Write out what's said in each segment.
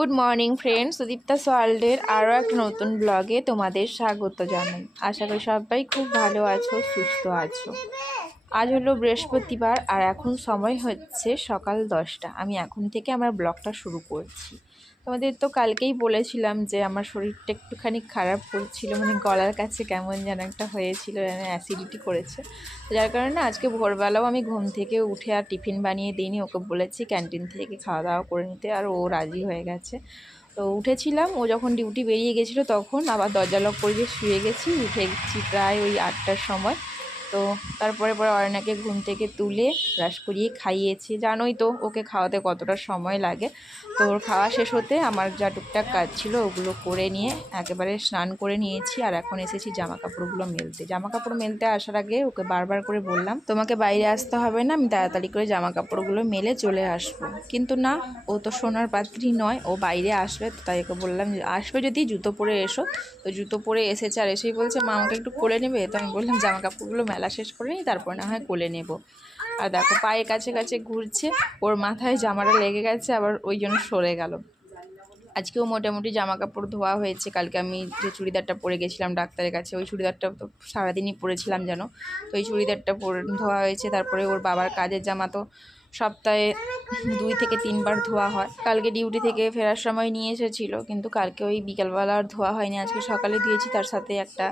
Good morning friends Sudipta সোয়াল্ডের আরও এক নতুন ব্লগে তোমাদের স্বাগত জানাই। আশা করি সবাই খুব ভালো আছো, সুস্থ আছো। আজ হলো বৃহস্পতিবার আর এখন সময় হচ্ছে সকাল দশটা। আমি এখন থেকে আমার ব্লগটা শুরু করছি। তোমাদের তো কালকেই বলেছিলাম যে আমার শরীরটা একটুখানি খারাপ করছিল মানে গলার কাছে কেমন যেন একটা হয়েছিল অ্যাসিডিটি করেছে। তো যার কারণে আজকে ভোরবেলাও আমি ঘুম থেকে উঠে আর টিফিন বানিয়ে দিইনি, ওকে বলেছি ক্যান্টিন থেকে খাওয়া দাওয়া করে নিতে, আর ও রাজি হয়ে গেছে। তো উঠেছিলাম, ও যখন ডিউটি বেরিয়ে গেছিল তখন আবার দরজা লক করে শুয়ে গেছি, উঠেছি প্রায় ওই আটটার সময়। তো তারপরে পরে অরণ্যাকে ঘুম থেকে তুলে ব্রাশ করিয়ে খাইয়েছি। জানোই তো ওকে খাওয়াতে কতটা সময় লাগে। তো ওর খাওয়া শেষ হতে আমার যা টুকটাক কাজ ছিল ওগুলো করে নিয়ে একেবারে স্নান করে নিয়েছি আর এখন এসেছি জামা কাপড়গুলো মেলতে। জামা কাপড় মেলতে আসার আগে ওকে বারবার করে বললাম, তোমাকে বাইরে আসতে হবে না, আমি তাড়াতাড়ি করে জামা কাপড়গুলো মেলে চলে আসব। কিন্তু না, ও তো সোনার পাত্রী নয়, ও বাইরে আসবে। তো তাই ওকে বললাম আসবে যদি জুতো পরে এসো। তো জুতো পরে এসেছে আর এসেই বলছে, মা আমাকে একটু করে নেবে? তো আমি বললাম জামা কাপড়গুলো মেলা শেষ করে নিই, তারপর না হয় কোলে নেব। আর দেখো পায়ে কাছে কাছে ঘুরছে, ওর মাথায় জামাটা লেগে গেছে, আবার ওই জন্য সরে গেল। আজকেও মোটামুটি জামা কাপড় ধোয়া হয়েছে, কালকে আমি যে চুড়িদারটা পরে গেছিলাম ডাক্তারের কাছে, ওই চুড়িদারটা তো সারাদিনই পরেছিলাম যেন তো ওই চুড়িদারটা পরে ধোয়া হয়েছে, তারপরে ওর বাবার কাজের জামা তো সপ্তাহে দুই থেকে তিনবার ধোয়া হয়। কালকে ডিউটি থেকে ফেরার সময় নিয়ে এসেছিল, কিন্তু কালকে ওই বিকালবেলা আর ধোয়া হয়নি, আজকে সকালে ধুয়েছি তার সাথে একটা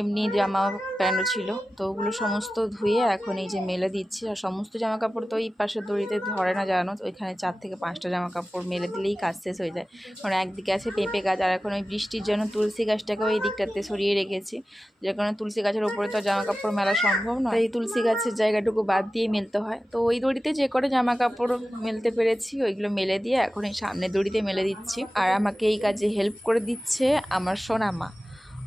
এমনি জামা প্যান্টও ছিল, তো ওগুলো সমস্ত ধুয়ে এখন এই যে মেলে দিচ্ছি। আর সমস্ত জামা কাপড় তো ওই পাশের দড়িতে ধরে না জানো ওইখানে চার থেকে পাঁচটা জামা কাপড় মেলে দিলেই কাজ শেষ হয়ে যায়। কারণ একদিকে আছে পেঁপে গাছ, আর এখন ওই বৃষ্টির জন্য তুলসী গাছটাকে ওই দিকটাতে সরিয়ে রেখেছি। যে কারণে তুলসী গাছের ওপরে তো জামা কাপড় মেলা সম্ভব নয়। এই তুলসী গাছের জায়গাটুকু বাদ দিয়ে মেলতে হয়। তো ওই দড়িতে যে করে জামা কাপড় মেলতে পেরেছি, ওইগুলো মেলে দিয়ে এখন এই সামনের দড়িতে মেলে দিচ্ছি। আর আমাকে এই কাজে হেল্প করে দিচ্ছে আমার সোনা মা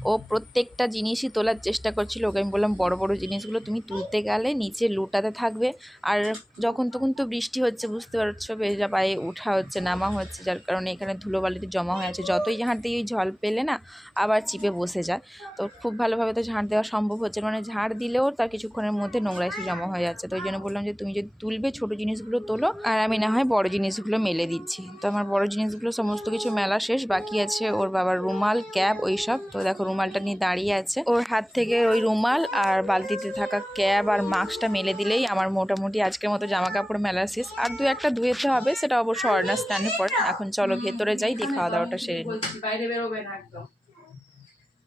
ও প্রত্যেকটা জিনিসই তোলার চেষ্টা করছিল। ওকে আমি বললাম, বড় বড় জিনিসগুলো তুমি তুলতে গেলে নিচে লুটাতে থাকবে। আর যখন তখন তো বৃষ্টি হচ্ছে, বুঝতে পারছ ভেজা পায়ে উঠা হচ্ছে, নামা হচ্ছে, যার কারণে এখানে ধুলোবালিতে জমা হয়ে আছে। যতই ঝাঁট দিয়ে ওই জল পেলে না, আবার চিপে বসে যায়। তো খুব ভালোভাবে তো ঝাঁট দেওয়া সম্ভব হচ্ছে। মানে ঝাড় দিলেও তার কিছুক্ষণের মধ্যে নোংরা এসে জমা হয়ে যাচ্ছে। তো ওই জন্য বললাম যে, তুমি যদি তুলবে, ছোটো জিনিসগুলো তোলো। আর আমি না হয় বড় জিনিসগুলো মেলে দিচ্ছি। তো আমার বড় জিনিসগুলো, সমস্ত কিছু মেলা শেষ। বাকি আছে ওর বাবার রুমাল ক্যাব ওই সব। তো দেখো রুমালটা নিয়ে দাঁড়িয়ে আছে। ওর হাত থেকে ওই রুমাল আর বালতিতে থাকা ক্যাব আর মাস্কটা মেলে দিলেই আমার মোটামুটি আজকের মতো জামা কাপড় মেলা শেষ। আর দু একটা ধুয়েতে হবে সেটা অবশ্য অর্ণা স্নানের পর। এখন চলো ভেতরে যাই দিয়ে খাওয়া দাওয়াটা সেরে বাইরে বেরোবে না একদম।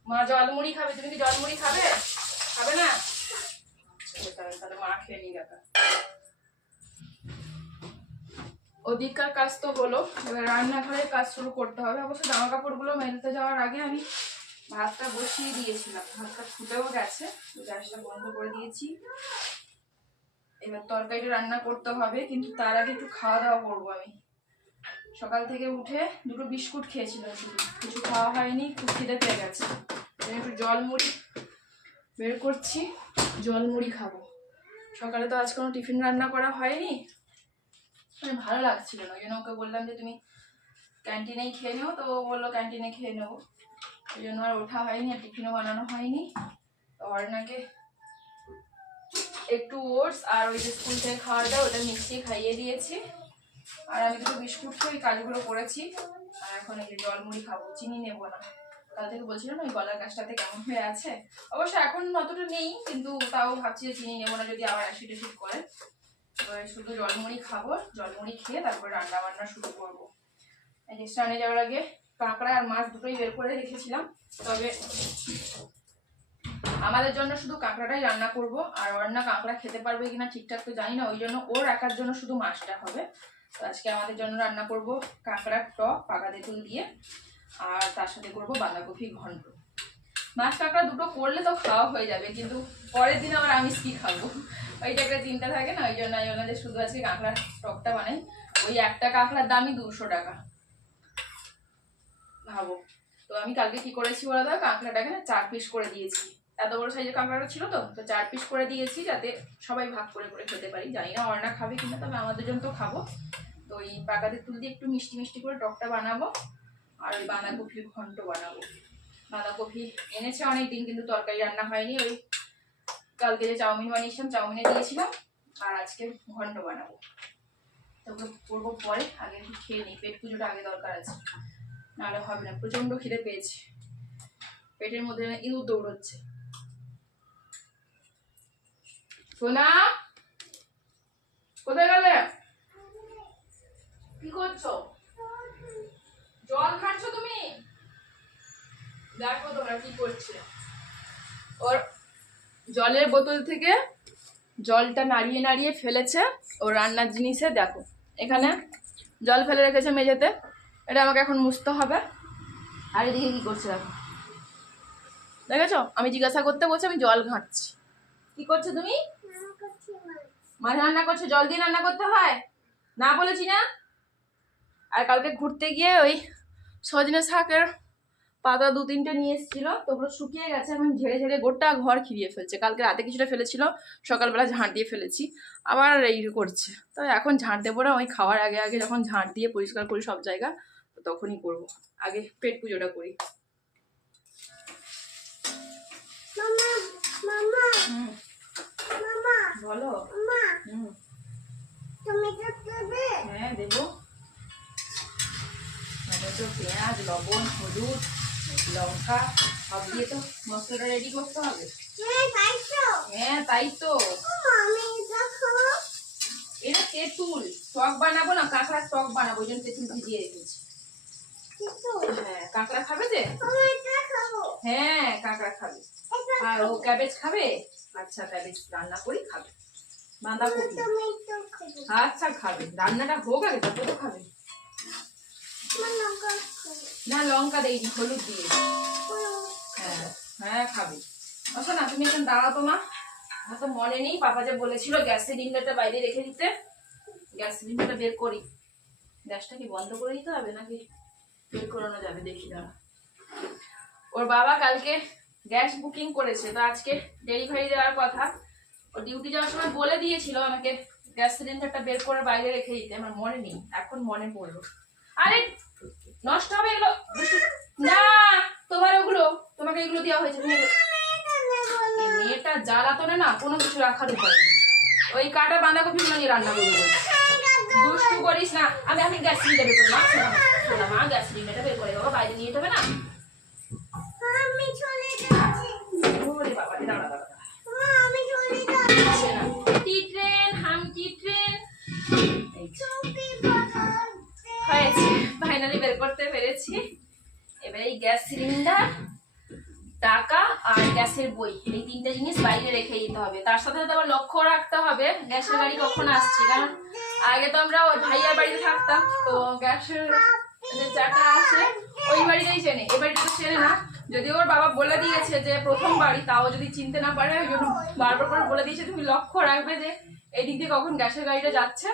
মা জলমুড়ি খাবে তুমি কি জলমুড়ি খাবে? খাবে না? আচ্ছা, তাহলে তাহলে মা খেয়ে নি গেছে ওদিককার কাজ তো হলো এবার রান্নাঘরের কাজ শুরু করতে হবে। অবশ্য জামা কাপড়গুলো মেলতে যাওয়ার আগে আমি ভাতটা বসিয়ে দিয়েছিলাম। ভাতটা ফুটেও গেছে গ্যাসটা বন্ধ করে দিয়েছি। এবার তরকারিটা রান্না করতে হবে, কিন্তু তার আগে একটু খাওয়া দাওয়া করব আমি। সকাল থেকে উঠে দুটো বিস্কুট খেয়েছিলাম শুধু। কিছু খাওয়া হয়নি খুব খিদে পেয়ে গেছে। আমি একটু জল মুড়ি বের করছি জল মুড়ি খাব। সকালে তো আজ কোনো টিফিন রান্না করা হয়নি। মানে ভালো লাগছিল না। ওই জন্য ওকে বললাম যে, তুমি ক্যান্টিনেই খেয়ে নেও। তো ও বলল, ক্যান্টিনে খেয়ে নেব। ওই জন্য আর ওঠা হয়নি, আর টিফিনও বানানো হয়নি। অর্ণাকে একটু ওটস আর ওই যে স্কুল থেকে খাওয়া দাওয়া, ওটা মিশিয়ে খাইয়ে দিয়েছি। আর আমি দুটো বিস্কুট খেয়ে কাজগুলো করেছি। আর এখন এই যে জল মুড়ি খাব, চিনি নেব না। কাল থেকে বলছিলাম ওই গলার কাজটাতে কেমন হয়ে আছে? অবশ্য এখন অতটা নেই, কিন্তু তাও ভাবছি যে চিনি নেব না, যদি আবার অ্যাসিড অ্যাসিড করে। এবার শুধু জলমুড়ি খাব, জলমুড়ি খেয়ে তারপর রান্না বান্না শুরু করব। স্নানে যাওয়ার আগে কাঁকড়া আর মাছ দুটোই বের করে রেখেছিলাম। তবে আমাদের জন্য শুধু কাঁকড়াটাই রান্না করব। আর অন্না কাঁকড়া খেতে পারবে কিনা ঠিকঠাক তো জানি না, ওই জন্য ওর একার জন্য শুধু মাছটা হবে। তো আজকে আমাদের জন্য রান্না করব কাঁকড়ার টক, পাকা তেঁতুল দিয়ে। আর তার সাথে করব বাঁধাকপি ঘন্ট। মাছ কাঁকড়া দুটো করলে তো খাওয়া হয়ে যাবে, কিন্তু পরের দিন আবার আমিষ কি খাব? ওইটা একটা চিন্তা থাকে না, ওই জন্য আমি ওনাদের শুধু আজকে কাঁকড়ার টকটা বানাই। ওই একটা কাঁকড়ার দামই দুশো টাকা। ভাবো। তো আমি কালকে কি করেছি বলো তো? কাঁকড়াটাকে না চার পিস করে দিয়েছি। এত বড় সাইজের কাঁকড়াটা ছিল তো? তো চার পিস করে দিয়েছি যাতে সবাই ভাগ করে করে খেতে পারি। জানি না অর্ণা খাবে কিনা, তবে আমাদের জন্য তো খাব। তো এই পাকাতে তুল দিয়ে একটু মিষ্টি মিষ্টি করে টকটা বানাবো। আর ওই বাঁধাকপির ঘন্ট বানাবো। বাঁধাকপি এনেছে অনেক দিন কিন্তু তরকারি রান্না হয়নি। ওই কালকে যে চাউমিন বানিয়েছিলাম, চাউমিনে দিয়েছিলাম। আর আজকে ঘন্ট বানাবো। তারপরে করব পরে, আগে একটু খেয়ে নিই। পেট পুজোটা আগে দরকার আছে। নাহলে হবে না প্রচণ্ড খিদে পেয়েছে। পেটের মধ্যে ইঁদুর দৌড়চ্ছে। সোনা, কোথায় গেলে? কি করছ? জল খাচ্ছ তুমি? দেখো তোমরা কি করছে। ওর জলের বোতল থেকে জলটা নাড়িয়ে নাড়িয়ে ফেলেছে। ও রান্নার জিনিসে, দেখো, এখানে জল ফেলে রেখেছে মেঝেতে। এটা আমাকে এখন মুছতে হবে। আর এদিকে কি করছে দেখো। দেখেছ? আমি জিজ্ঞাসা করতে বলছি, আমি জল ঘাঁটছি। কি করছ তুমি? মাছ রান্না করছ? জল দিয়ে রান্না করতে হয়? না বলেছি না? আর কালকে ঘুরতে গিয়ে ওই সজনে শাকের পাতা দু তিনটে নিয়ে এসেছিল, তো ওগুলো শুকিয়ে গেছে। এখন ঝেড়ে ঝেড়ে গোটা ঘর খিরিয়ে ফেলছে। কালকে রাতে কিছুটা ফেলেছিল, সকালবেলা ঝাঁট দিয়ে ফেলেছি। আবার এই করছে। তো এখন ঝাঁট দেবো না, ওই খাওয়ার আগে আগে যখন ঝাঁট দিয়ে পরিষ্কার করি সব জায়গা। তখনই করব। আগে পেট পুজোটা করি। বলো। হ্যাঁ দেবো। টমেটো পেঁয়াজ লবণ হলুদ লঙ্কা সব দিয়ে তো মশলাটা রেডি করতে হবে। হ্যাঁ তাই তো। হ্যাঁ তাই তো। আমি দেখো। এটা তেঁতুল। টক বানাবো না কাঁকড়ার টক বানাবো ওই জন্য তেঁতুল ভিজিয়ে রেখেছি। হ্যাঁ কাঁকড়া খাবে যে? হ্যাঁ কাঁকড়া খাবে। আর ও ক্যাবেজ খাবে? আচ্ছা ক্যাবেজ রান্না করি খাবে। বাঁধাকপি। আচ্ছা খাবে। রান্নাটা হোক আগে, তারপরে তো খাবে। না, লঙ্কা দেইনি, হলুদ দিয়ে। হ্যাঁ হ্যাঁ খাবে। আচ্ছা না, তুমি এখন দাঁড়াতো না আমার তো মনে নেই, পাপা যে বলেছিল গ্যাস সিলিন্ডারটা বাইরে রেখে দিতে। গ্যাস সিলিন্ডারটা বের করি। গ্যাসটা কি বন্ধ করে দিতে হবে নাকি? বের করানো যাবে, দেখি দাঁড়া। ওর বাবা কালকে গ্যাস বুকিং করেছে, তো আজকে ডেলিভারি দেওয়ার কথা। ও ডিউটি যাওয়ার সময় বলে দিয়েছিল আমাকে গ্যাস সিলিন্ডারটা বের করে বাইরে রেখে দিতে, আমার মনে নেই, এখন মনে পড়ল। আরে, নষ্ট হবে এগুলো? না, তোমার ওগুলো, তোমাকে এগুলো দেওয়া হয়েছে মেয়েটা জ্বালাতনে না, কোনো কিছু রাখার উপায় নেই। ওই কাটা বাঁধাকপি নিয়ে রান্না করব। দুষ্টু করিস না, আমি আমি গ্যাস সিলিন্ডার বের করি মা শোনা মা, শোনা মা বের করে বাবা বাইরে নিয়ে যেতে হবে না? আমি চলে যাচ্ছি। ওরে বাবা দাঁড়া দাঁড়া দাঁড়া। আমি চলে যাচ্ছি। টি ট্রেন ট্রেন চুপি কথা হয়েছে ফাইনালি বের করতে পেরেছি। এবার এই গ্যাস সিলিন্ডার টাকা আর গ্যাসের বই এই তিনটে জিনিস বাইরে রেখে দিতে হবে। তার সাথে সাথে আবার লক্ষ্য রাখতে হবে গ্যাসের গাড়ি কখন আসছে কারণ আগে তো আমরা ওই ভাইয়ার বাড়িতে থাকতাম তো গ্যাসের চাটা আছে ওই বাড়িতেই চেনে। বাড়িতে তো চেনে না। যদিও ওর বাবা বলে দিয়েছে যে প্রথম বাড়ি তাও যদি চিনতে না পারে ওই জন্য বারবার করে বলে দিয়েছে তুমি লক্ষ্য রাখবে যে এই দিক দিয়ে কখন গ্যাসের গাড়িটা যাচ্ছে।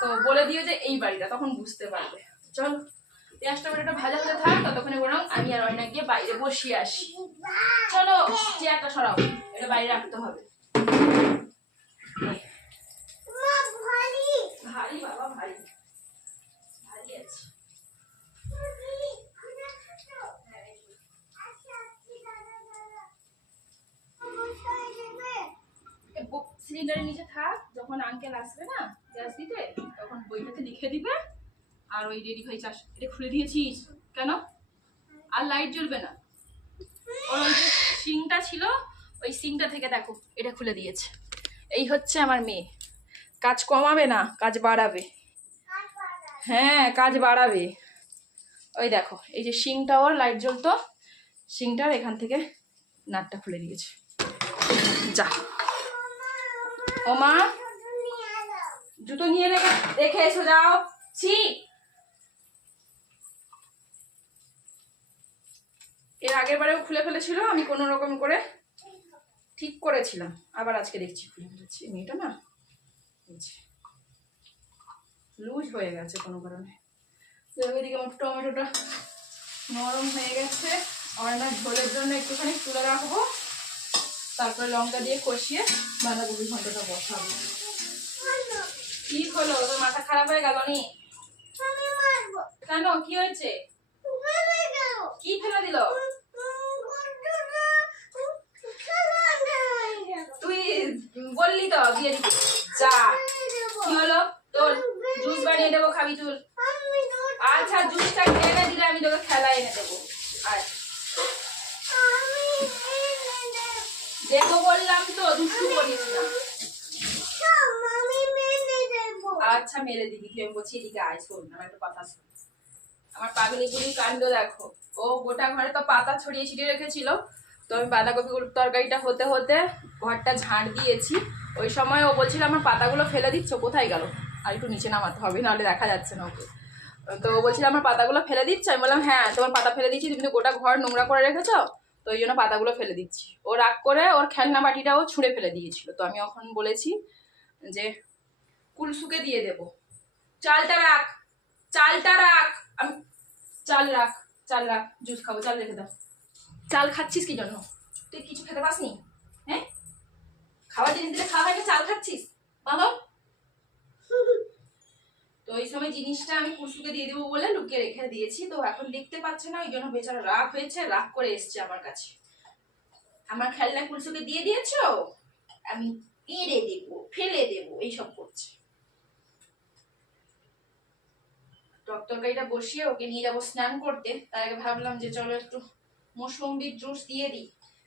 তো বলে দিও যে এই বাড়িটা তখন বুঝতে পারবে। চলো পেঁয়াজটা আমার একটা ভাজা হতে থাক ততক্ষণে বরং আমি আর অয়না গিয়ে বাইরে বসিয়ে আসি। চলো চেয়ারটা সরাও এটা বাইরে রাখতে হবে। ভারী বাবা ভারী। সিলিন্ডারের নিচে থাক, যখন আঙ্কেল আসবে না গ্যাস দিতে, তখন বইটাতে লিখে দিবে, আর ওই রেডি হয়ে চাষ এটা খুলে দিয়েছিস? কেন? আর লাইট জ্বলবে না। ওর ওই যে সিংটা ছিল, ওই সিংটা থেকে দেখো, এটা খুলে দিয়েছে। এই হচ্ছে আমার মেয়ে। কাজ কমাবে না, কাজ বাড়াবে। হ্যাঁ কাজ বাড়াবে। ওই দেখো, এই যে শিংটা ওর লাইট জ্বলতো। শিংটার এখান থেকে নাটটা খুলে দিয়েছে। যা। ও জুতো নিয়ে রেখে রেখে এসো, যাও। ছি। এর আগের বারেও খুলে ফেলেছিল, আমি কোনো রকম করে ঠিক করেছিলাম। আবার আজকে দেখছি, খুলে ফেলেছি। মেয়েটা না লুজ হয়ে গেছে কোনো কারণে। ওইদিকে আমার টমেটোটা নরম হয়ে গেছে। অয়নার ঝোলের জন্য একটুখানি তুলে রাখব। তারপরে লঙ্কা দিয়ে কষিয়ে বাঁধাকপি ঘন্টটা বসাবো। কি হলো? তোর মাথা খারাপ হয়ে গেল নি? কেন? কি হয়েছে? কি ফেলে দিল? তুই বললি তো, দিয়ে দিতে যা। কি হলো? তোর জুস বানিয়ে দেবো খাবি তুই আচ্ছা জুসটা এনে দিলে আমি তোকে খেলা এনে দেবো। আচ্ছা দেখো বললাম তো দুষ্টু করিস না। আচ্ছা মেরে দিবি তুই বলছি এদিকে আয় শোন আমার একটা কথা শোন আমার পাগলিগুলির কাণ্ড দেখো। ও গোটা ঘরে তো পাতা ছড়িয়ে ছিটিয়ে রেখেছিল। তো আমি বাঁধাকপিগুলোর তরকারিটা হতে হতে ঘরটা ঝাড় দিয়েছি। ওই সময় ও বলছিল আমার পাতাগুলো ফেলে দিচ্ছ কোথায় গেল? আর একটু নিচে নামাতে হবে নাহলে দেখা যাচ্ছে না ওকে। তো ও বলছিল আমার পাতাগুলো ফেলে দিচ্ছ? আমি বললাম হ্যাঁ তোমার পাতা ফেলে দিচ্ছি তুমি তো গোটা ঘর নোংরা করে রেখেছো। তো ওই জন্য পাতাগুলো ফেলে দিচ্ছি। ও রাগ করে ওর খেলনা বাটিটাও ছুঁড়ে ফেলে দিয়েছিল। তো আমি এখন বলেছি যে কুলসুকে দিয়ে দেব। চালটা রাখ চালটা রাখ। আমি, চাল রাখ চাল রাখ, জুস খাব, চাল রেখে দাও। চাল খাচ্ছিস কি জন্য? তুই কিছু খেতে পাসনি? হ্যাঁ? খাওয়ার জিনিস দিলে খাওয়া হয় চাল খাচ্ছিস? ভালো? তো এই সময় জিনিসটা আমি কুসুকে দিয়ে দেবো বলে লুকিয়ে রেখে দিয়েছি। তো এখন দেখতে পাচ্ছে না, ওই জন্য বেচারা রাগ হয়েছে, রাগ করে এসছে আমার কাছে। আমার খেলনা কুলসুকে দিয়ে দিয়েছ? আমি এড়ে দেবো, ফেলে দেবো, এইসব করছে। টক বসিয়ে ওকে নিয়ে যাব স্নান করতে। তার আগে ভাবলাম যে চলো একটু মৌসুম্বির জুস দিয়ে দিই।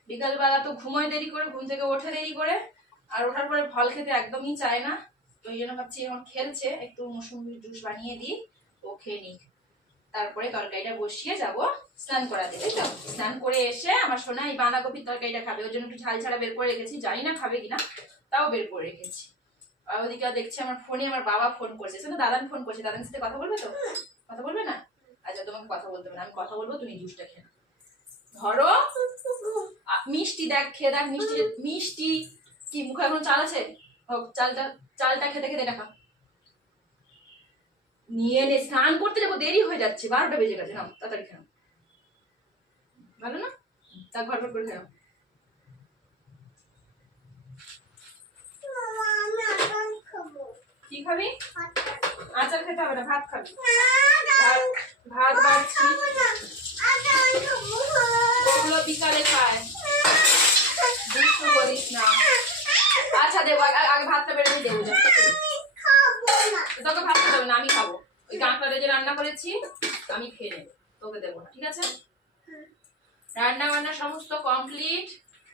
বিকালবেলা তো ঘুমোয় দেরি করে, ঘুম থেকে ওঠে দেরি করে। আর ওঠার পরে ফল খেতে একদমই চায় না। তো এই জন্য ভাবছি এখন খেলছে একটু মৌসুম্বির জুস বানিয়ে দিই ও খেয়ে নিক। তারপরে তরকারিটা বসিয়ে যাব স্নান করাতে তাই তো? স্নান করে এসে আমার সোনা এই বাঁধাকপির তরকারিটা খাবে ওর জন্য একটু ঝাল ছাড়া বের করে রেখেছি জানি না খাবে কিনা তাও বের করে রেখেছি। আর ওদিকে দেখছি আমার ফোনে আমার বাবা ফোন করছে শোনো দাদান ফোন করছে দাদার সাথে কথা বলবে তো? কথা বলবে না? আচ্ছা তোমাকে কথা বলতে হবে না আমি কথা বলব তুমি জুসটা খেয়ে ধরো মিষ্টি দেখ খেয়ে দেখ মিষ্টি মিষ্টি কি মুখে এখন চাল আছে? হোক, চালটা চালটা খেতে খেতে দেখা। নিয়ে নে স্নান করতে যাব, দেরি হয়ে যাচ্ছে। বারোটা বেজে গেছে নাও তাড়াতাড়ি নাও। ভালো না? তা ঘর ঘর করে খাব কি খাবি? আচার খেতে হবে না, ভাত খাবি? ভাত ভাত করেছি আমি খেয়ে নেব। তোকে দেবো না ঠিক আছে? রান্না বান্না সমস্ত কমপ্লিট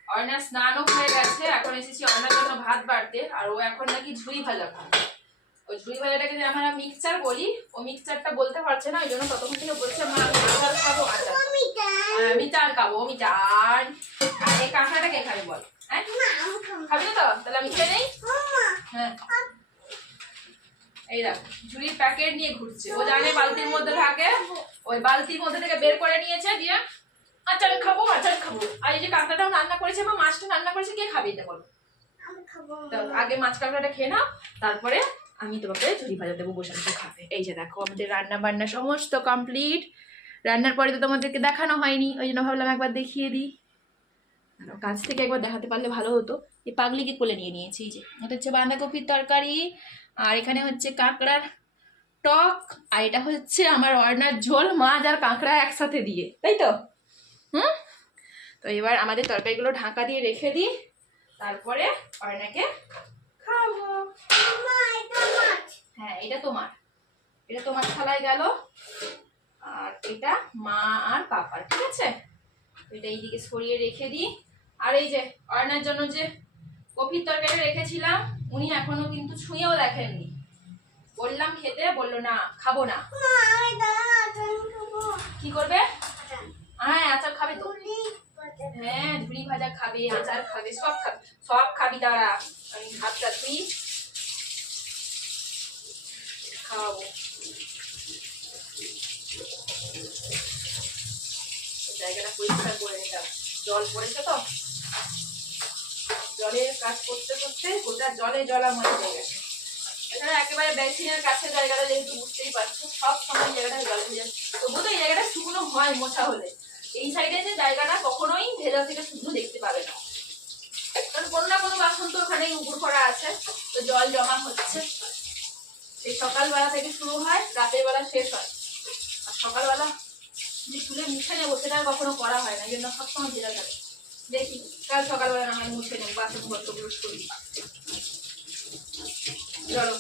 অর্ণা স্নানও হয়ে গেছে এখন এসেছি অর্ণার জন্য ভাত বাড়তে আর ও এখন নাকি ঝুড়ি ভাজা খাবে। ওই ঝুড়ি ভাজাটাকে যে আমরা মিক্সচার বলি ও মিক্সচারটা বলতে পারছে না ওই জন্য ততক্ষণ থেকে বলছে মা আচার খাব আচার চাল খাব। আমি চাল আর এই কাঁকড়াটা কে খাবে বল হ্যাঁ? খাব। তো তাহলে? আমি খেয়ে নেই? হ্যাঁ। এই দেখ ঝুড়ির প্যাকেট নিয়ে ঘুরছে। ও জানে বালতির মধ্যে থাকে। ওই বালতির মধ্যে থেকে বের করে নিয়েছে দিয়ে আচার খাব আচার খাব। আর এই যে কাঁকড়াটাও রান্না করেছে বা মাছটা রান্না করেছে কে খাবে এটা বলো? খাব। তো আগে মাছ কাঁকড়াটা খেয়ে নাও তারপরে আমি তোমাকে ঝুড়ি ভাজা দেবো বসে বসে খাবে। এই যে দেখো আমাদের রান্না বান্না সমস্ত কমপ্লিট রান্নার পরে তো তোমাদেরকে দেখানো হয়নি ওই জন্য ভাবলাম একবার দেখিয়ে দিই। আর কাছ থেকে একবার দেখাতে পারলে ভালো হতো। এই পাগলিকে কোলে নিয়ে নিয়েছি এই যে। এটা হচ্ছে বাঁধাকপির তরকারি আর এখানে হচ্ছে কাঁকড়ার টক, আর এটা হচ্ছে আমার অর্নার ঝোল, মাছ আর কাঁকড়া একসাথে দিয়ে, তাই তো? হুম? তো এবার আমাদের তরকারিগুলো ঢাকা দিয়ে রেখে দিই, তারপরে অর্ণাকে খাব হ্যাঁ এটা তোমার। এটা তোমার থালায় গেল, আর এটা মা আর পাপার, ঠিক আছে? এটা এইদিকে সরিয়ে রেখে দিই। আর এই যে, অর্ণার জন্য যে কফির তরকারি রেখেছিলাম, উনি এখনও কিন্তু ছুঁয়েও দেখেননি। বললাম খেতে, বলল, না, খাব না। দাঁড়া কি করবে? হ্যাঁ আচার খাবে তো। হ্যাঁ ঝুড়ি ভাজা খাবে, আচার খাবে, সব খাবে, সব খাবি তারা আমি ভাতটা তুই খাওয়াবো। জায়গাটা পরিষ্কার করে নিতাম জল পড়েছে তো? জলে কাজ করতে করতে গোটা জলে জলাময় হয়ে গেছে। এখানে একেবারে বেসিনের কাছে জায়গাটা যেহেতু বুঝতেই পারছ, সব সময় জায়গাটা জলে ভেজা তবুও তো এই জায়গাটা শুকনো হয় মোছা হলে। এই সাইডে যে জায়গাটা কখনোই ভেজা থেকে শুকনো দেখতে পাবে না। কারণ কোনো না কোনো বাসন তো ওখানেই উপর করা আছে, তো জল জমা হচ্ছে। সেই সকালবেলা থেকে শুরু হয়, রাতের বেলা শেষ হয়। আর সকালবেলা যে চুলে মুছে নেব সেটা কখনো করা হয় না, এই জন্য সবসময় ভেজা থাকে। দেখি কাল সকালবেলা না হয় মুছে নেব বাসন ভর্তগুলো করি। চলো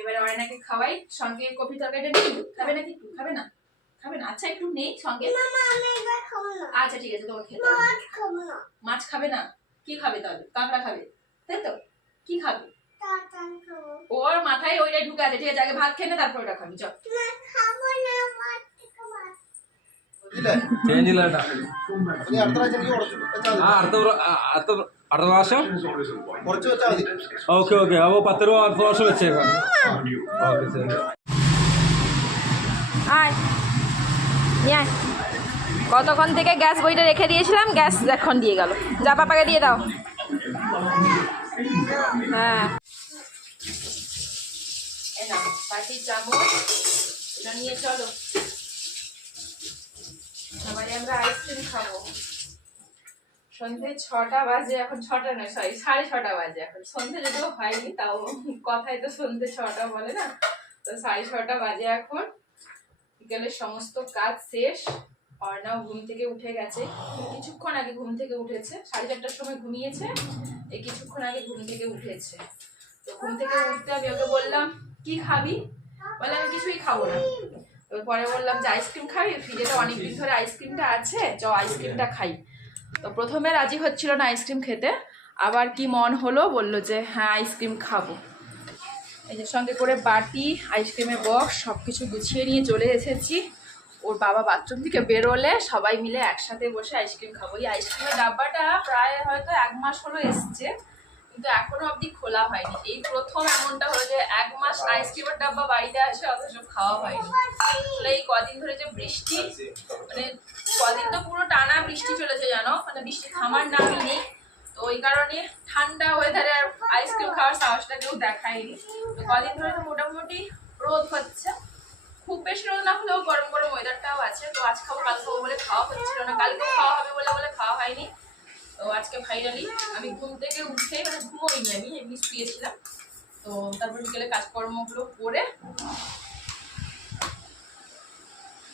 এবারে অয়নাকে খাওয়াই সঙ্গে কপি তরকারিটা নেই। খাবে নাকি একটু? খাবে না? খাবে না? আচ্ছা একটু নেই সঙ্গে। মামা আমি এবার খাব না। আচ্ছা ঠিক আছে তোমার খেতে মাছ খাব না। কি খাবে তাহলে? কাঁকড়া খাবে? তাই তো? কি খাবে? ওর মাথায় ওইটাই ঢুকে আছে। ঠিক আছে আগে ভাত খেয়ে তারপর ওটা খাবি। চল। খাব না মাছ ചേഞ്ച് ഇല്ല കേട്ടാ ഇനി അടുത്ത പ്രാവശ്യം എനിക്ക് കുറച്ച് വെച്ചാൽ ആ മതി. അടുത്ത പ്ര- ആ, അടുത്ത പ്ര- അടുത്ത പ്രാവശ്യം കുറച്ച് വെച്ചാൽ മതി ഓക്കെ ഓക്കെ അപ്പോൾ പത്ത് രൂപ അടുത്ത പ്രാവശ്യം വെച്ചേക്കാം ഓക്കെ ശരി আয় নিয়ে আয় কতক্ষণ থেকে গ্যাস বইটা রেখে দিয়েছিলাম গ্যাস এখন দিয়ে গেল যা পাপাকে দিয়ে দাও হ্যাঁ এই নাও বাটির চামচ এটা নিয়ে চলো সবাই, আমরা আইসক্রিম খাব। সন্ধে ছটা বাজে, এখন ছটা নয় সরি সাড়ে ছটা বাজে এখন। সন্ধে যদিও হয়নি, তাও কথায় তো সন্ধে ছটা বলে না। তো সাড়ে ছটা বাজে এখন। বিকেলের সমস্ত কাজ শেষ। অর্ণাও ঘুম থেকে উঠে গেছে। কিছুক্ষণ আগে ঘুম থেকে উঠেছে। সাড়ে চারটার সময় ঘুমিয়েছে। এই কিছুক্ষণ আগে ঘুম থেকে উঠেছে। তো ঘুম থেকে উঠতে আমি ওকে বললাম, কি খাবি? বলে, আমি কিছুই খাব না। এবার পরে বললাম যে আইসক্রিম খাবি? ফ্রিজে তো অনেকদিন ধরে আইসক্রিমটা আছে চ আইসক্রিমটা খাই। তো প্রথমে রাজি হচ্ছিল না আইসক্রিম খেতে। আবার কি মন হলো বলল যে হ্যাঁ আইসক্রিম খাব। এই যে সঙ্গে করে বাটি আইসক্রিমের বক্স সব কিছু গুছিয়ে নিয়ে চলে এসেছি। ওর বাবা বাথরুম থেকে বেরোলে সবাই মিলে একসাথে বসে আইসক্রিম খাব। এই আইসক্রিমের ডাব্বাটা প্রায় হয়তো এক মাস হলো এসছে। কিন্তু এখনও অবধি খোলা হয়নি। এই প্রথম এমনটা হলো যে এক মাস আইসক্রিমের ডাব্বা বাড়িতে আসে, অথচ খাওয়া হয়নি। আসলে এই কদিন ধরে যে বৃষ্টি মানে কদিন তো পুরো টানা বৃষ্টি চলেছে, জানো? মানে বৃষ্টি থামার নামই নেই। তো ওই কারণে ঠান্ডা ওয়েদারে আর আইসক্রিম খাওয়ার সাহসটা কেউ দেখায়নি। তো কদিন ধরে তো মোটামুটি রোদ হচ্ছে। খুব বেশি রোদ না হলেও গরম গরম ওয়েদারটাও আছে। তো আজ খাব, কাল খাব বলে খাওয়া হচ্ছিল না। কালকে খাওয়া হবে বলে বলে খাওয়া হয়নি। তো আজকে ফাইনালি আমি ঘুম থেকে উঠে মানে ঘুমোইনি আমি এমনি শুয়েছিলাম। তো তারপর বিকেলে কাজকর্মগুলো করে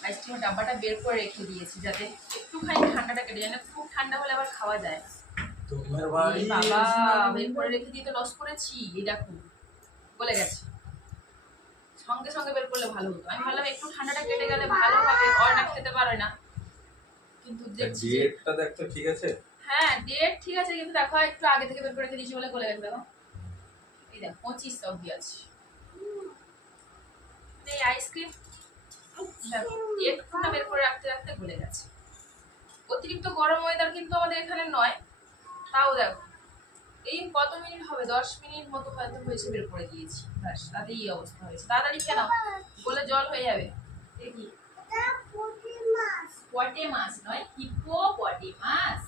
আইসক্রিমের ডাব্বাটা বের করে রেখে দিয়েছি যাতে একটুখানি ঠান্ডাটা কেটে যায়। না খুব ঠান্ডা হলে আবার খাওয়া যায়। বাবা বের করে রেখে দিয়ে তো লস করেছি। এই দেখো গলে গেছে। সঙ্গে সঙ্গে বের করলে ভালো হতো। আমি ভাবলাম একটু ঠান্ডাটা কেটে গেলে ভালো হবে অর্ণা খেতে পারে না। কিন্তু ডেটটা দেখতো ঠিক আছে। হ্যাঁ ডেট ঠিক আছে কিন্তু দেখো একটু আগে থেকে বের করে রেখে দিয়েছি বলে গলে গেছে দেখো। এই দেখো পঁচিশ অব্দি আছে। এই আইসক্রিম একটু না বের করে রাখতে রাখতে গলে গেছে। অতিরিক্ত গরম ওয়েদার কিন্তু আমাদের এখানে নয় তাও দেখো। এই কত মিনিট হবে? দশ মিনিট মতো হয়তো হয়েছে বের করে দিয়েছি। ব্যাস তাতে এই অবস্থা হয়েছে। তাড়াতাড়ি কেন বলে জল হয়ে যাবে। দেখি। পটে মাছ। নয় হিপো পুঁটি মাছ।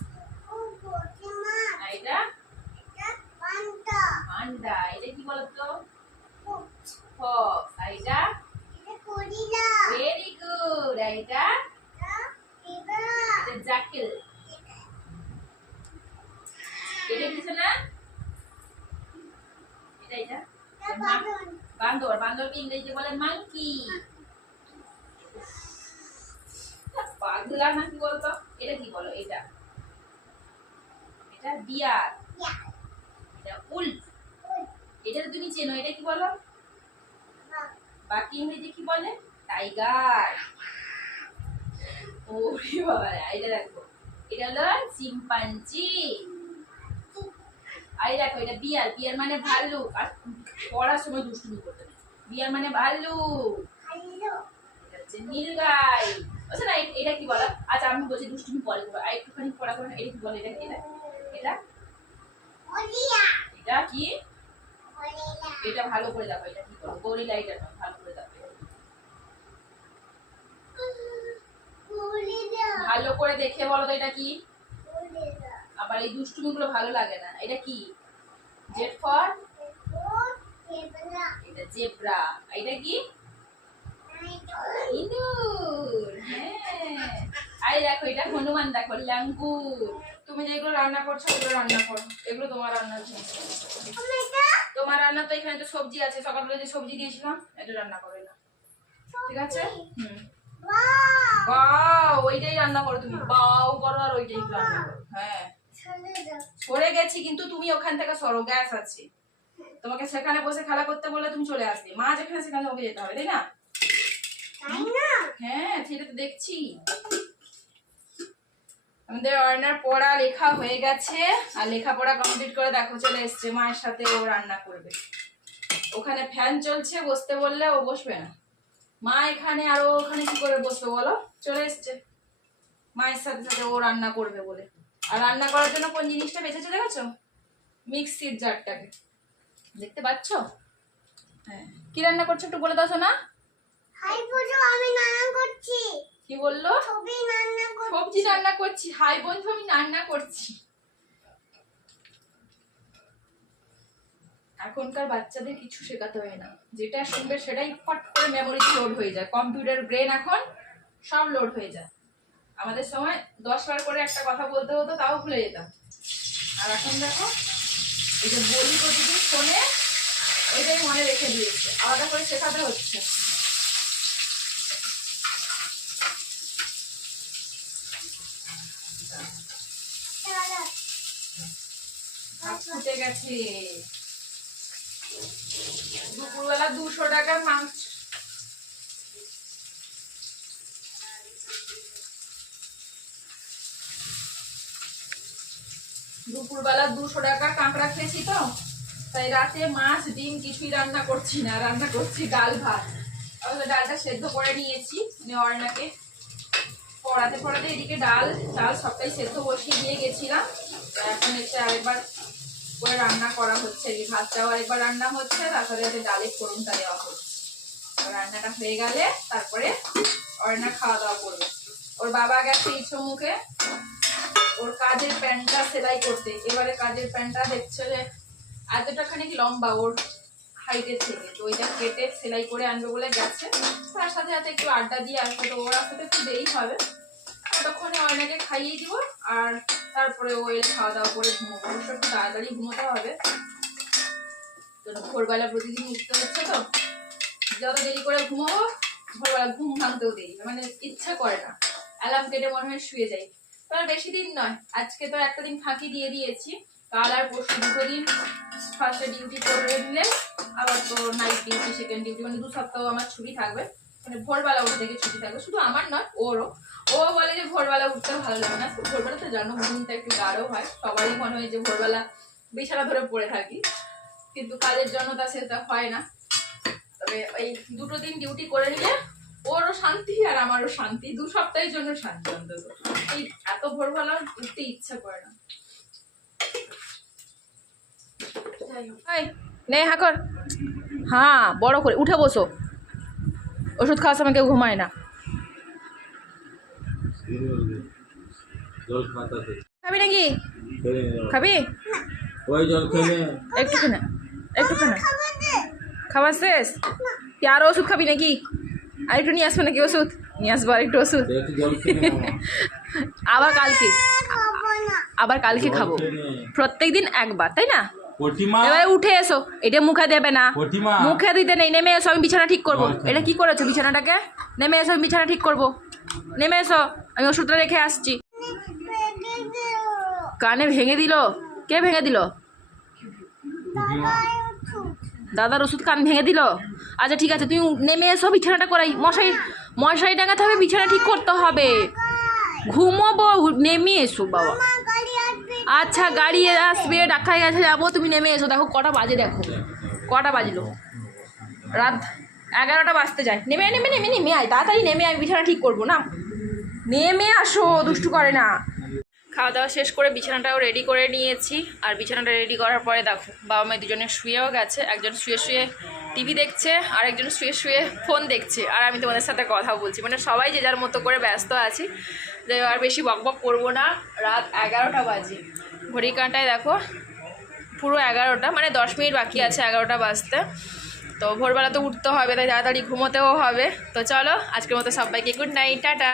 আর এটা এটা পান্তা পান্ডা এটা কি বলতো পুঁট ফক্স আর এটা এটা গরিলা ভেরি গুড আর এটা এটা বিবা এটা জ্যাকেল এটা কিছু না এটা এটা এটা বাদন বান্দর বান্দরকে ইংরেজিতে বলে মাঙ্কি পাগলা না কি বলতো এটা কি বলো এটা এটা ডিয়ার এটা উল্ফ এটা তুমি চেনো, এটা কি বলো? বাকি ইংরেজি কি বলে? টাইগার। ওরে বাবা এটা দেখো এটা হলো চিম্পাঞ্জি। আর দেখো, এটা বিয়ার বিয়ার মানে ভাল্লুক। আর পড়ার সময় দুষ্টুমি করতে বিয়ার মানে ভাল্লুক। এটা হচ্ছে নীলগাই আচ্ছা না, এটা কি বলো? আচ্ছা আমি বলছি দুষ্টুমি পরে আর একটুখানি পড়া করে এটা কি বলে? এটা এটা এটা? এটা কি? এটা ভালো করে দেখো এটা কি বলো গরিলা এটা ভালো করে দেখো। ভালো করে দেখে বলো তো এটা কি? আবার এই দুষ্টুমিগুলো ভালো লাগে না। এটা কি? জেড ফর এটা জেব্রা। এটা কি? ইঁদুর। হ্যাঁ। আই দেখো এটা হনুমান দেখো লাঙ্গুর তুমি যেগুলো রান্না করছ ওগুলো রান্না করো। এগুলো তোমার রান্নার জিনিস তোমার রান্না তো এখানে তো সবজি আছে। সকালবেলা যে সবজি দিয়েছিলাম এটা রান্না করে না ঠিক আছে? হুম। বাও ওইটাই রান্না করো তুমি। বাও করো আর ওইটাই রান্না করো। হ্যাঁ। সরে গেছি কিন্তু তুমি ওখান থেকে সরো গ্যাস আছে। তোমাকে সেখানে বসে খেলা করতে বললে তুমি চলে আসবে। মা যেখানে সেখানে তোমাকে যেতে হবে তাই না? হ্যাঁ সেটা তো দেখছি। আমাদের অর্ণার পড়া লেখা হয়ে গেছে। আর লেখাপড়া কমপ্লিট করে দেখো, চলে এসছে। মায়ের সাথে ও রান্না করবে। ওখানে ফ্যান চলছে, বসতে বললে ও বসবে না। মা এখানে আর ওখানে কি করে বসবে বলো? চলে এসছে। মায়ের সাথে সাথে ও রান্না করবে বলে। আর রান্না করার জন্য কোন জিনিসটা বেঁচে চলে গেছো মিক্সির জারটাকে দেখতে পাচ্ছ? হ্যাঁ। কি রান্না করছ একটু বলে দাও না আমি নানা করছি। কি বলল? সবজি রান্না করছি। হাই বন্ধু আমি রান্না করছি। এখনকার বাচ্চাদের কিছু শেখাতে হয় না। যেটা শুনবে সেটাই ফট করে মেমোরিতে লোড হয়ে যায়। কম্পিউটার ব্রেন এখন সব লোড হয়ে যায়। আমাদের সময় দশ বার করে একটা কথা বলতে হতো তাও ভুলে যেতাম। আর এখন দেখো এই যে বলি প্রতিদিন শোনে ওইটাই মনে রেখে দিয়েছে। আলাদা করে শেখাতে হচ্ছে চলো ফুটে গেছে। দুপুরবেলা দুশো টাকার মাংস। দুপুরবেলা দুশো টাকা কাঁকড়া খেয়েছি তো, তাই রাতে মাছ, ডিম কিছুই রান্না করছি না, রান্না করছি ডাল ভাত। তাহলে ডালটা সেদ্ধ করে নিয়েছি মানে অর্ণাকে। পড়াতে পড়াতে এদিকে ডাল ডাল সবটাই সেদ্ধ বসিয়ে দিয়ে গেছিলাম। এখন এসে আরেকবার করে রান্না করা হচ্ছে, এই ভাতটাও আরেকবার রান্না হচ্ছে, তারপরে সাথে ডালের ফোড়নটা দেওয়া হচ্ছে। রান্নাটা হয়ে গেলে তারপরে অর্ণা খাওয়া দাওয়া করবে। ওর বাবা গেছে ইচ্ছো মুখে। ওর কাজের প্যান্টটা সেলাই করতে। এবারে কাজের প্যান্টটা দেখছে যে এতটা খানিক লম্বা ওর হাইটের থেকে। তো ওইটা কেটে সেলাই করে আনবে বলে গেছে। তার সাথে সাথে একটু আড্ডা দিয়ে আসবে। তো ওর আসতে একটু দেরি হবে। ততক্ষণে অয়নাকে খাইয়ে দিব আর তারপরে ও এলে খাওয়া দাওয়া করে ঘুমোবো। অবশ্য একটু তাড়াতাড়ি ঘুমোতে হবে। ভোরবেলা প্রতিদিন উঠতে হচ্ছে তো। যত দেরি করে ঘুমাবো, ভোরবেলা ঘুম ভাঙতেও দেরি মানে ইচ্ছা করে না। অ্যালার্ম কেটে মনে হয় শুয়ে যাই। তো আর বেশি দিন নয়। আজকে তো একটা দিন ফাঁকি দিয়ে দিয়েছি। কাল আর পরশু দুটো দিন ফার্স্টে ডিউটি করে দিলে, আবার তো নাইট ডিউটি সেকেন্ড ডিউটি মানে দু সপ্তাহ আমার ছুটি থাকবে। মানে ভোরবেলা উঠে থেকে ছুটি থাকবে। শুধু আমার নয়, ওরও। ও বলে যে ভোরবেলা উঠতে ভালো লাগে না। ভোরবেলা তো জানো ঘুমটা একটু গাঢ় হয়। সবারই মনে হয় যে ভোরবেলা বিছানা ধরে পড়ে থাকি। কিন্তু কাজের জন্য তা সেটা হয় না। তবে এই দুটো দিন ডিউটি করে নিলে ওরও শান্তি আর আমারও শান্তি। দু সপ্তাহের জন্য শান্তি অন্তত। এই এত ভোরবেলা উঠতে ইচ্ছা করে না। নে হাকর হ্যাঁ বড় করে, উঠে বসো। ওষুধ খাওয়ার সময় কেউ ঘুমায় না। খাবি নাকি? খাবি? একটু না একটু না খাবার শেষ? তুই আরও ওষুধ খাবি নাকি? আর একটু নিয়ে আসব নাকি ওষুধ? নিয়ে আসব আর একটু ওষুধ। আবার কালকে। আবার কালকে খাব। প্রত্যেক দিন একবার, তাই না? এবারে উঠে এসো। এটা মুখে দেবে না। মুখে দিতে নেই নেমে এসো আমি বিছানা ঠিক করব। আচ্ছা। এটা কি করেছ বিছানাটাকে? নেমে এসো আমি বিছানা ঠিক করব। নেমে এসো আমি ওষুধটা রেখে আসছি। কানে ভেঙে দিল? কে ভেঙে দিল? দাদার ওষুধ কান ভেঙে দিল? আচ্ছা ঠিক আছে তুমি নেমে এসো বিছানাটা করাই। মশারি মশারি টাঙাতে হবে বিছানা ঠিক করতে হবে। ঘুমোবো নেমে এসো বাবা। আচ্ছা গাড়ি আসবে ডাক্তারের কাছে যাব, তুমি নেমে এসো। দেখো, কটা বাজে, দেখো। কটা বাজলো? রাত এগারোটা বাজতে যায়। নেমে নেমে নেমে নেমে আয়, তাড়াতাড়ি নেমে আমি বিছানা ঠিক করব না নেমে আসো, দুষ্টু করে না। খাওয়া দাওয়া শেষ করে বিছানাটাও রেডি করে নিয়েছি। আর বিছানাটা রেডি করার পরে দেখো, বাবা মা দুজনে শুয়েও গেছে। একজন শুয়ে শুয়ে টিভি দেখছে, আর একজন শুয়ে শুয়ে ফোন দেখছে। আর আমি তোমাদের সাথে কথা বলছি। মানে সবাই যে যার মতো করে ব্যস্ত আছি আর বেশি বক বক করব না। রাত এগারোটা বাজে। ঘড়ি কাঁটায় দেখো, পুরো এগারোটা মানে দশ মিনিট বাকি আছে এগারোটা বাজতে। তো ভোরবেলা তো উঠতে হবে, তাই তাড়াতাড়ি ঘুমোতেও হবে। তো চলো, আজকের মতো সবাইকে গুড নাইট টাটা।